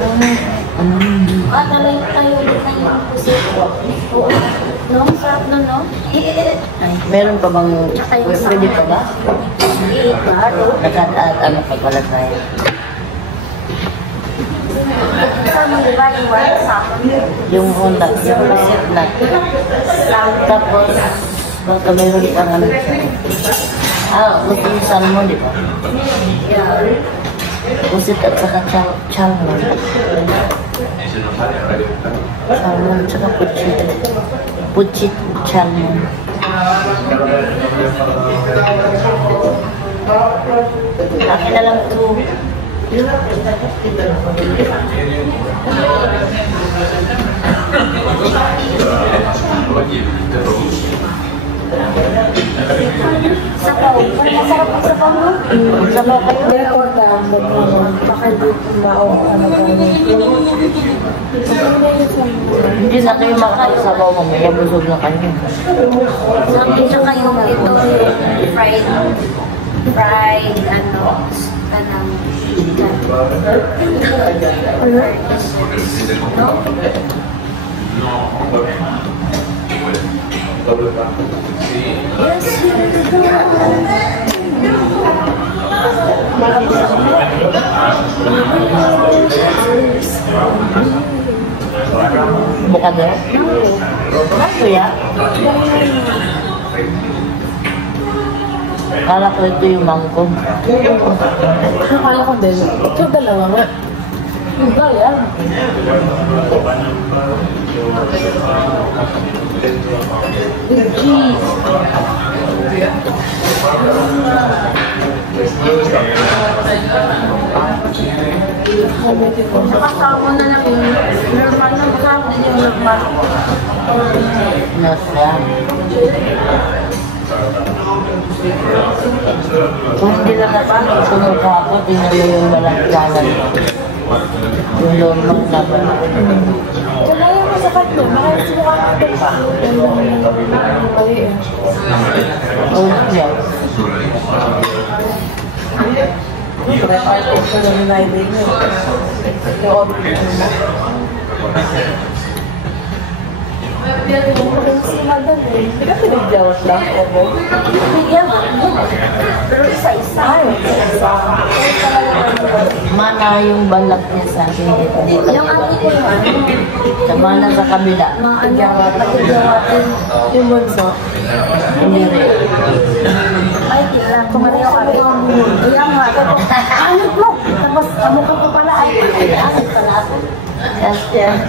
Nalayo tayo ulit na yung pusit. Oo. No? Sarap nun, no? Meron pa bang pwede pa ba? Nagkataat ano pagbalat na yan. Kasama mo ba yung one Yung Honda, yung pusit na. Tapos, baka meron pang ano. Gusto yung salmon, di ba? Pusit at saka salmon. Salmon at saka puchit. Puchit salmon. Akin na lang ito. Sabaw. Masarap ang sabaw mo? Sabaw kayo? Hindi ako tambag naman. Pakadip mao. Ano ba Hindi na kayo makakasabaw mamaya. Busog na kayo. Sabi na kayo ito fried kanang chicken. Bukan ya? Itu ya? Kala ko ito yung mangkong. Akala ko din. Ito dalawa nga. Iba yan. Cheese. Nakasama na namin. Normal na masarap din yung normal. Nasa. Kung hindi lang natin, sumukha ko, tingnan mo yung malagkalan. Yung normal naman. Kaya yung masakit mo, makasisuka ka ito pa. Oh, yeah. Prepare ko sa nanilaybay mo. Yung hindi ka pinag-jawat lang, okay? Bigyan mo. Pero isa-isa. Mana yung balat niya sa akin dito. Yung ate ko naman. Sa mana sa kabila. Pag-jawatin. Yung bunso. Hindi rin. Ay, tila. Kumareho kami. Kaya nga. Anit mo. Tapos, kamukha ko pala. Ay, anit pala ako. Yes, yes.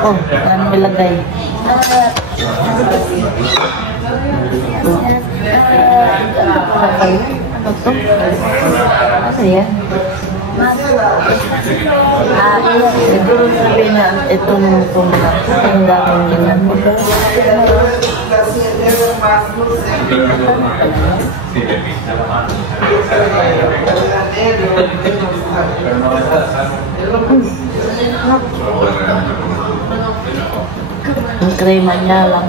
Oh, ano nilagay? Ano to? Ano yan? Siguro sabihin na itong ang daming ginan mo. Ang krema niya lang.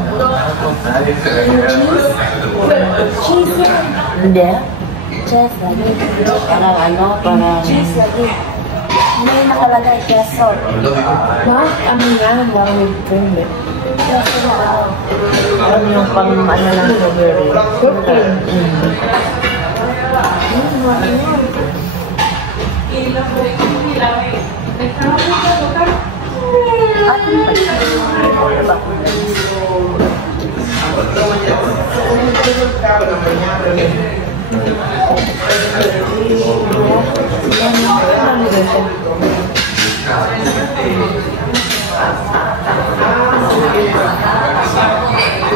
Cheese. Hindi. Cheese lagi. Parang ano, parang... Cheese lagi. May nakalagay queso. Ma, ano yan? Warang with cream eh. Queso na ako. Ano yung pang ano lang strawberry. Cooking.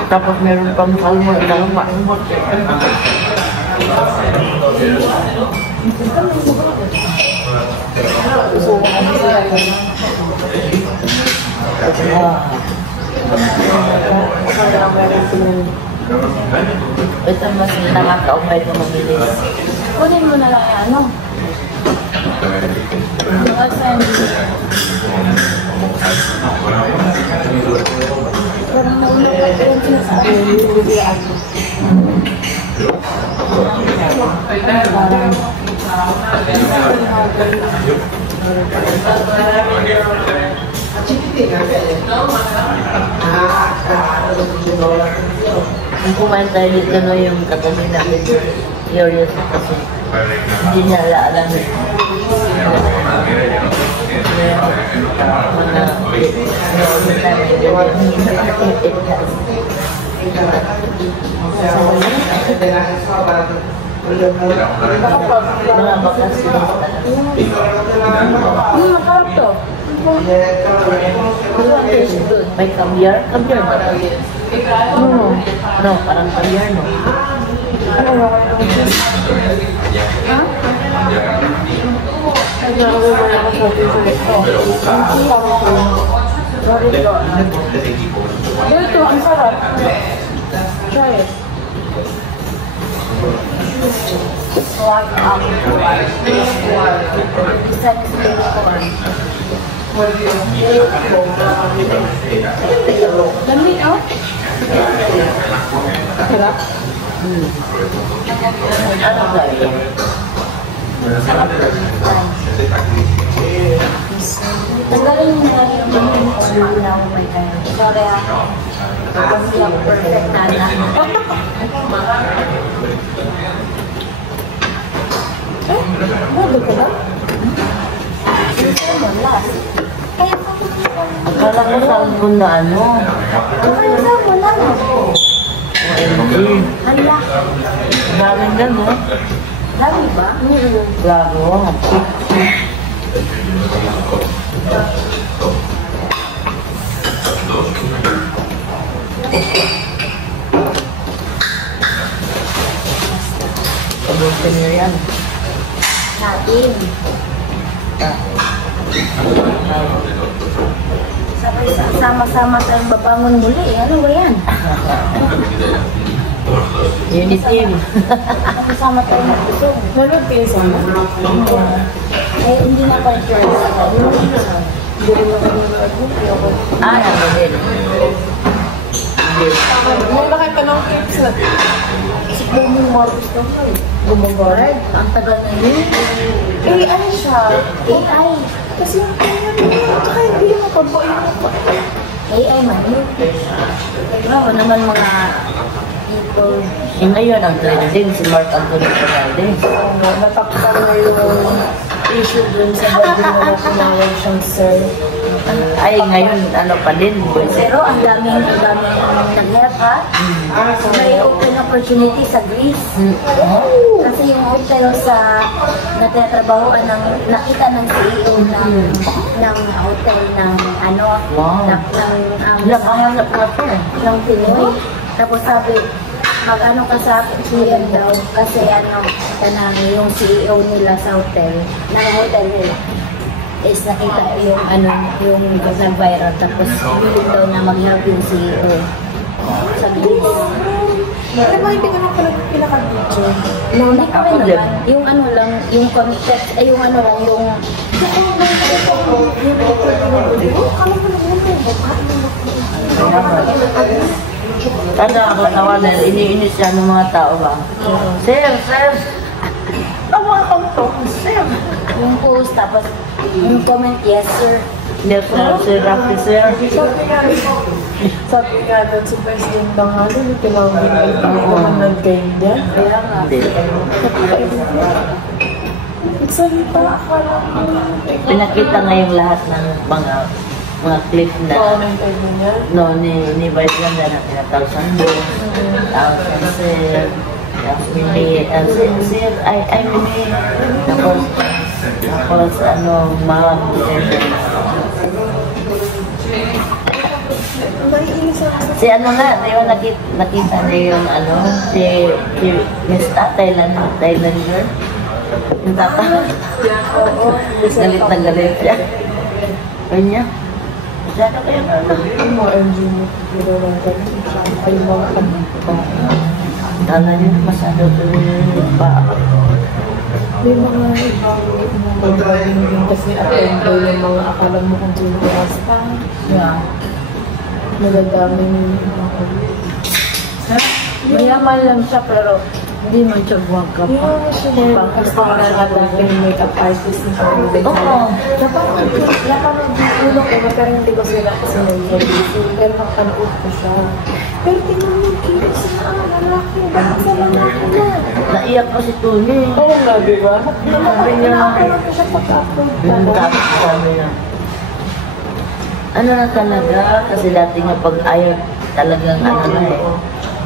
Tapos meron pang salmon na maimot. Ito mas nakakaumay ko mabilis. Kunin mo na lang yung ano. Yung assembly. Parang naulog ka rin sinasabi. Kung kumain tayo dito no, yung katabi natin, curious kasi hindi niya alam mga mga bakas Masarap to. may caviar ba? No, parang caviar no. Dito, ang sarap. Try it. What up? Isa ni corn. Dami, oh. Sarap. Ano ba yun? Tanggalin mo na yung na may tayo. Sorry ah. Kasi yung perfect na na. Bago ka ba? Susunod mo last. Kaya pa ko Akala ko saan ko na ano. kaya mo lang. OMG. Hala. Daming gano'n. Lami ba? Claro. Pabutin niyo yan. Natin. Sama-sama tayong babangon muli. Ano ba yan? Unit team. Sama tayong magpusong. Nanood kayo sana? Eh, hindi na pa sure. Hindi rin ako nanood mo. Ano din? May nakita ng clips na Si Booming Morris ko. gumagorad. Ang tagal na yun. Eh, ano siya? AI. Kasi yung kanya niya, tsaka hindi mo pa po yung AI man yun. Bravo naman mga people. Eh ngayon ang trending si Mark Anthony Fernandez. natakpan na yung issue dun sa bago na tumawag siyang sir. Ay ngayon ano pa din. Pero ang daming nag-help ha. May open opportunity sa Greece. Kasi yung hotel sa natatrabahoan ng nakita ng CEO ng hotel ng ano Wow. ng ng Pinoy. Tapos sabi mag-ano ka sa PM daw kasi ano kanang yung CEO nila sa hotel ng hotel nila is nakita yung ano yung nag-viral tapos willing daw na mag-help yung CEO sa Greece. Ano ba hindi ko na pala pinaka-video? Hindi kami naman, yung ano lang, yung context, ay yung ano lang, yung Tanda ako tawanan, iniinis siya ng mga tao ba? Sir, sir! Tawa ka to, sir! yung post, tapos yung comment, yes sir. Yes, sir, sir, Rafi, sir. Sabi nga doon si President Bangalo, hindi tinawagin ay pangkuhan ng ganda. Kaya nga, Hindi. Salita, akala ko. Pinakita ngayong lahat ng mga clip na Comment ay niya. no, ni Vice Ganda na tinatawag sa doon. Thousand, sir. Tapos mini, sir, ay, mini. Tapos, ano, mga si ano nga, di ba nakita niya yung ano, si Miss Thailand girl. Yung tata. Galit na galit siya. Kanya. Masyado kayo na ano. Yung mga MG mo, pero lang ay mga kabito. Kala niyo masyado pa. May mga ibang magagawin din kasi attendo yung mga akala mo kung sino basta. Yeah. Nagagaming mayaman lang siya pero Hindi man siya waka pa. Yung pang-casting na dating makeup artist na parang Oo. napanood yung ulo ko, pero hindi ko sila kasi nag-review. Pero nakapanood ko siya. Pero tingnan mo yung kilos na lalaki. Bakit sa lalaki na? Naiyak pa si Tony. Oo nga, di ba? Sabi niya, Nakapanood ko siya pag-upload. tapos sabi niya, ano na talaga, kasi dati nga pag ayaw talagang ano na eh,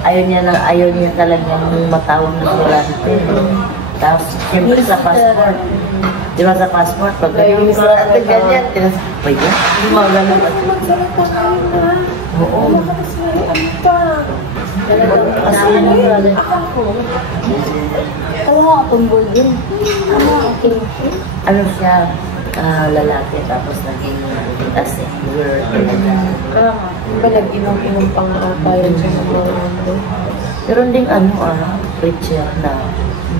ayaw niya talagang matawag na estudyante. Tapos, siyempre sa passport. Di ba sa passport, pag ganyan, estudyante ganyan, tinasapay niya. Hindi mga ganun. Magsalita kayo na. Oo. Ano pa? Talagang Kasi naman yun, yun. Ako. Kaya akong bulbul. Okay. ano siya, lalaki, tapos naging as a girl. Di ba nag-inom-inom pa nga ata yun siya ng mga ano? Meron ding preacher na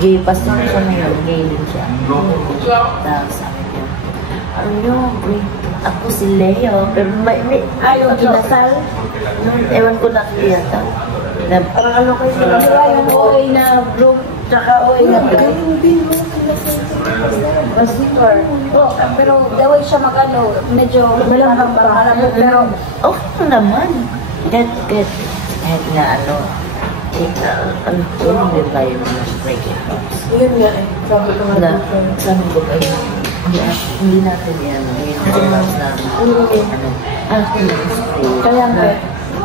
gay, pastor siya ngayon, gay din siya. Tapos sabi niya, ako si Leo, pero may Ayaw kinasal. ewan ko na yata. Na, Parang ano kayo sila? Kaya yung OA na group, tsaka OA na group. Ganun din, no? Pastor. Oo, pero the way siya mag-ano, medyo Malambang pa. malambang, pero okay lang naman. Kahit nga hindi tayo ng breaking talks. Yun nga eh. Sabi ko nga Na, dito. sabi ko kayo, hindi natin yan, hindi natin na, Kaya nga.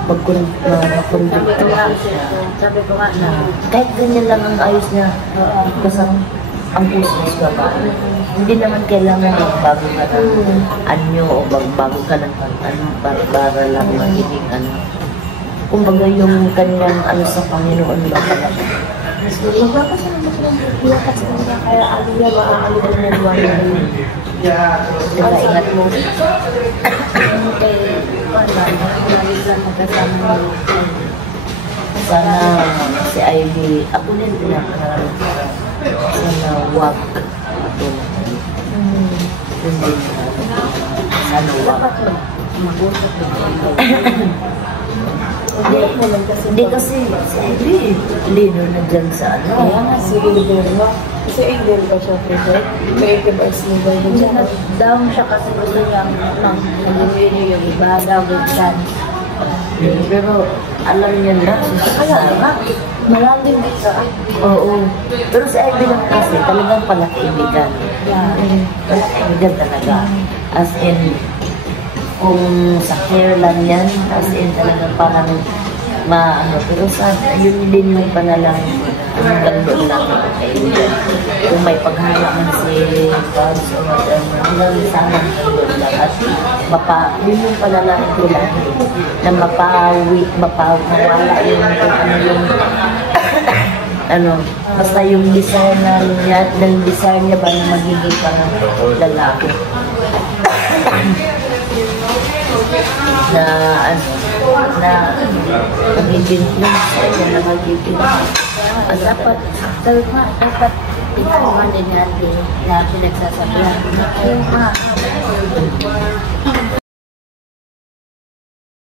mag-convict sabi ko nga na, kahit ganyan lang ang ayos niya, kasi ang puso is babae. Hindi naman kailangan magbago ka ng anyo o magbago ka ng para lang magiging kumbaga yung kanyang sa Panginoon ba talaga. Magpapasya naman sila ng iyakas na niya. Kaya ano yan, maaalit na ng wala. Diba, ingat mo. kay Juan lang magkasama ni Sana si Ivy, ako din pinapangarap ko. Sana wag hindi sana wag. mag-usap Hindi kasi si Ivy, leader na dyan sa Kaya nga si Angel, no? Kasi Angel ba siya, Peter? Creative arts leader din siya. down siya kasi gusto niya mag-video yung iba daw with chance. Pero alam niya na, Kaya nga, malalim dito. oo. Pero si Ivy lang kasi talagang palakaibigan. Palakaibigan talaga. As in, kung sa care lang yan, as in talagang parang pero sa yun din yung panalangin hanggang doon lang kaibigan. Kung may paghahalaan si God o hanggang sana hanggang doon lang. At yun yung panalangin ko lang na mawala yung basta yung desire na niya, ng desire niya ba na magiging parang lalaki. na magiging na magiging At dapat, sabi ko nga, dapat ikaw din natin na pinagsasabihan. Yung